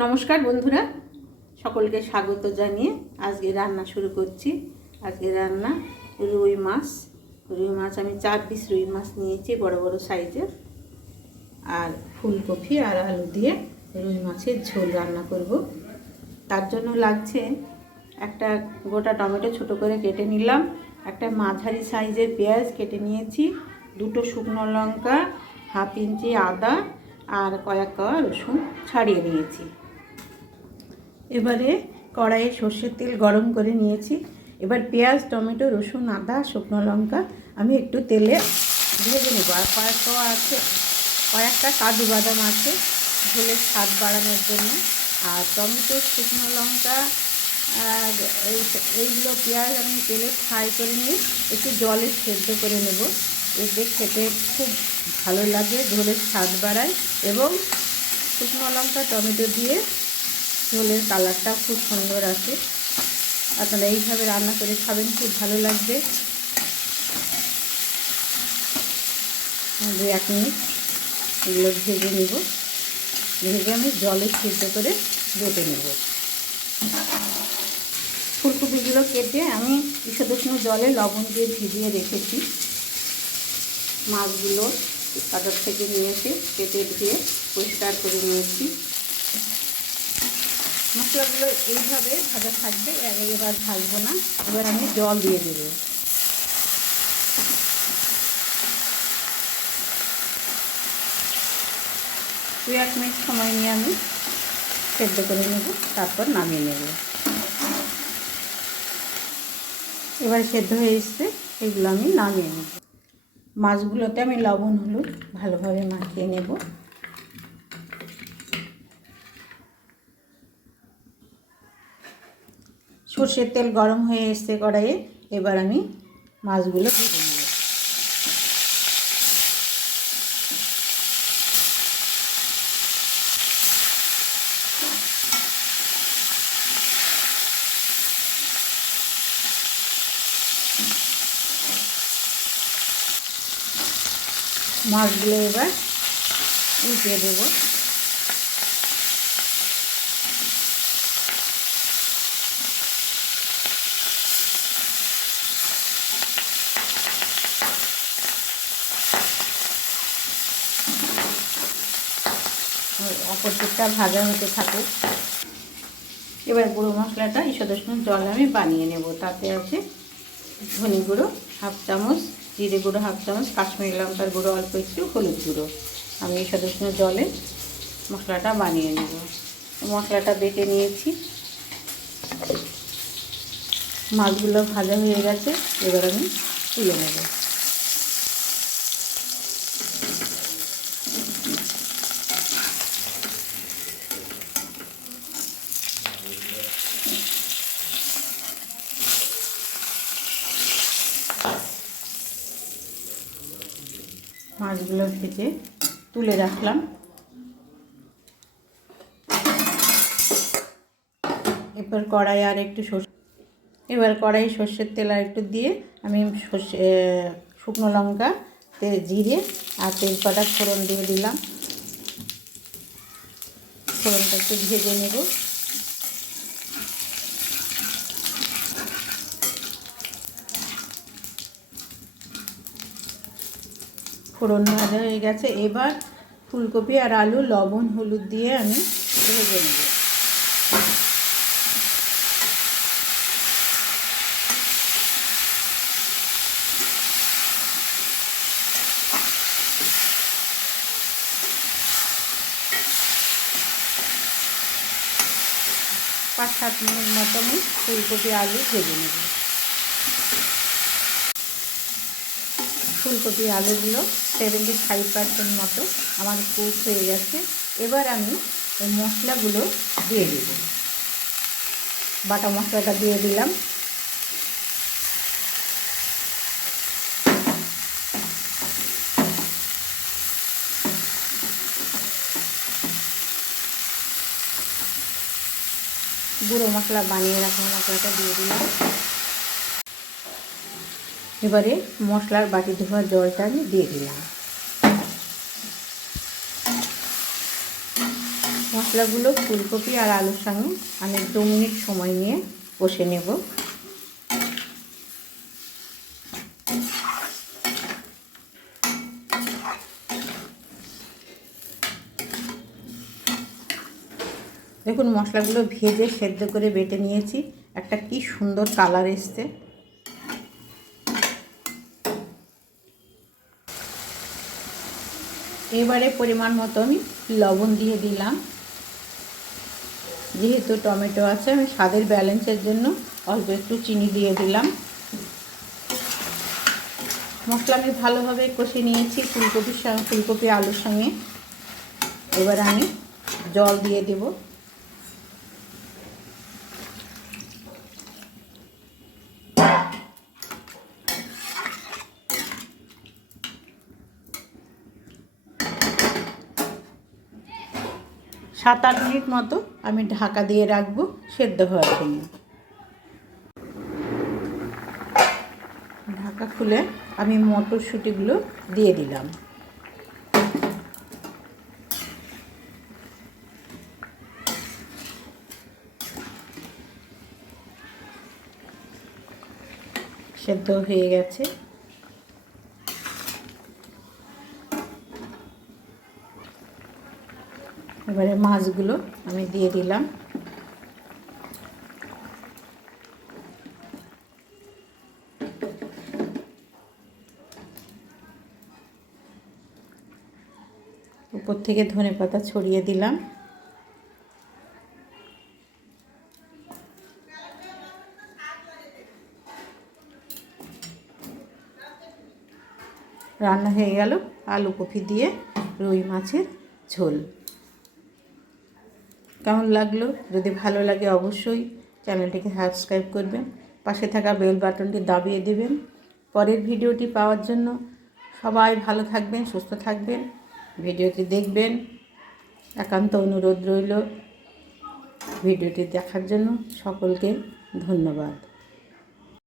নমস্কার বন্ধুরা, সকলকে স্বাগত জানিয়ে আজকে রান্না শুরু করছি। আজকে রান্না রুই মাছ। আমি 4 পিস রুই মাছ নিয়েছি, বড় বড় সাইজের। আর ফুলকপি আর আলু দিয়ে রুই মাছের ঝোল রান্না করব। তার জন্য লাগছে একটা গোটা টমেটো ছোট করে কেটে নিলাম, একটা মাঝারি সাইজের পেঁয়াজ কেটে নিয়েছি, 2টো শুকনো লঙ্কা, 1/2 ইঞ্চি আদা আর কয়েক কোয়া রসুন ছাড়িয়ে নিয়েছি। এবারে কড়াইয়ে সর্ষের তেল গরম করে নিয়েছি। এবার পেঁয়াজ, টমেটো, রসুন, আদা, শুকনো লঙ্কা আমি একটু তেলে ভেজে নেব। আর কয়েকটা কাজু বাদাম আছে ঝোলের স্বাদ বাড়ানোর জন্য। আর টমেটো, শুকনো লঙ্কা এইগুলো পেঁয়াজ আমি তেলে ফ্রাই করে নিয়ে একটু জলে সেদ্ধ করে নেব। এতে খেতে খুব ভালো লাগে, ঝোলের স্বাদ বাড়ায় এবং শুকনো লঙ্কা টমেটো দিয়ে ঝোলের কালারটা খুব সুন্দর আসে। আপনারা এইভাবে রান্না করে খাবেন, খুব ভালো লাগবে। 2-1 মিনিট এগুলো ভেজে নেব। ভেজে আমি জলে সিদ্ধ করে বেটে নেব। ফুলকপিগুলো কেটে আমি ঈষদুষ্ণ জলে লবণ দিয়ে ভিজিয়ে রেখেছি। মাছগুলো বাজার থেকে নিয়ে এসে কেটে ধুয়ে পরিষ্কার করে নিয়েছি। মশলাগুলো এইভাবে ভাজা থাকবে, এবার ভাজবো না। এবার আমি জল দিয়ে দেব। দু 1 মিনিট সময় নিয়ে আমি সেদ্ধ করে নেব, তারপর নামিয়ে নেব। এবার সেদ্ধ হয়ে এসছে, এগুলো আমি নামিয়ে নেব। মাছগুলোতে আমি লবণ হলুদ ভালোভাবে মাখিয়ে নেব। সর্ষের তেল গরম হয়ে এসছে কড়াইয়ে, এবার আমি মাছগুলো ভেজে নেব। মাছগুলো এবার উল্টে দেব। অপর দিকটা ভাজা হতে থাকুক। এবার গুঁড়ো মশলাটা ঈষদুষ্ণ জল আমি বানিয়ে নেব। তাতে আছে ধনে গুঁড়ো 1/2 চামচ, জিরে গুঁড়ো 1/2 চামচ, কাশ্মীরি লঙ্কার গুঁড়ো অল্প একটু, হলুদ গুঁড়ো। আমি ঈষদুষ্ণ জলে মশলাটা বানিয়ে নেব। মশলাটা বেটে নিয়েছি। মাছগুলো ভাজা হয়ে গেছে, এবার আমি তুলে নেব। মাছগুলো ভেজে তুলে রাখলাম। এবার কড়াই সর্ষের তেল আর একটু দিয়ে আমি শুকনো লঙ্কা, জিরে আর তেজপাতা ফোড়ন দিয়ে দিলাম। ফোড়নটা একটু ভেজে নেব। ফোড়ন ভাজা হয়ে গেছে, এবার ফুলকপি আর আলু লবণ হলুদ দিয়ে আমি ভেজে নেব। 5-7 মিনিট মতো আমি ফুলকপি আলু ভেজে নেব। ফুলকপি আলুগুলো 75% মতো আমার কুক হয়ে গেছে। এবার আমি এই মশলাগুলো দিয়ে দেব। বাটা মশলাটা দিয়ে দিলাম। গুঁড়ো মশলা বানিয়ে রাখা মশলাটা দিয়ে দিলাম। এবারে মশলার বাটি ধোয়া জলটা আমি দিয়ে দিলাম। মশলাগুলো ফুলকপি আর আলুর সঙ্গে আমি 2 মিনিট সময় নিয়ে কষে নেব। দেখুন মশলাগুলো ভেজে সেদ্ধ করে বেটে নিয়েছি, একটা কি সুন্দর কালার এসছে। এবারে পরিমাণ মতো আমি লবণ দিয়ে দিলাম। যেহেতু টমেটো আছে আমি স্বাদের ব্যালেন্সের জন্য অল্প একটু চিনি দিয়ে দিলাম। মশলা আমি ভালোভাবে কষে নিয়েছি ফুলকপি আলুর সঙ্গে। এবার আমি জল দিয়ে দেব। সাত 8 মিনিট মতো আমি ঢাকা দিয়ে রাখবো সেদ্ধ হওয়ার জন্য। ঢাকা খুলে আমি মটরশুঁটিগুলো দিয়ে দিলাম। সেদ্ধ হয়ে গেছে। এবারে মাছগুলো আমি দিয়ে দিলাম। উপর থেকে ধনেপাতা ছড়িয়ে দিলাম। রান্না হয়ে গেল আলু কপি দিয়ে রুই মাছের ঝোল। কেমন লাগলো? যদি ভালো লাগে অবশ্যই চ্যানেলটিকে সাবস্ক্রাইব করবেন, পাশে থাকা বেল বাটনটি দাবিয়ে দেবেন। পরের ভিডিওটি পাওয়ার জন্য সবাই ভালো থাকবেন, সুস্থ থাকবেন, ভিডিওটি দেখবেন, একান্ত অনুরোধ রইল। ভিডিওটি দেখার জন্য সকলকে ধন্যবাদ।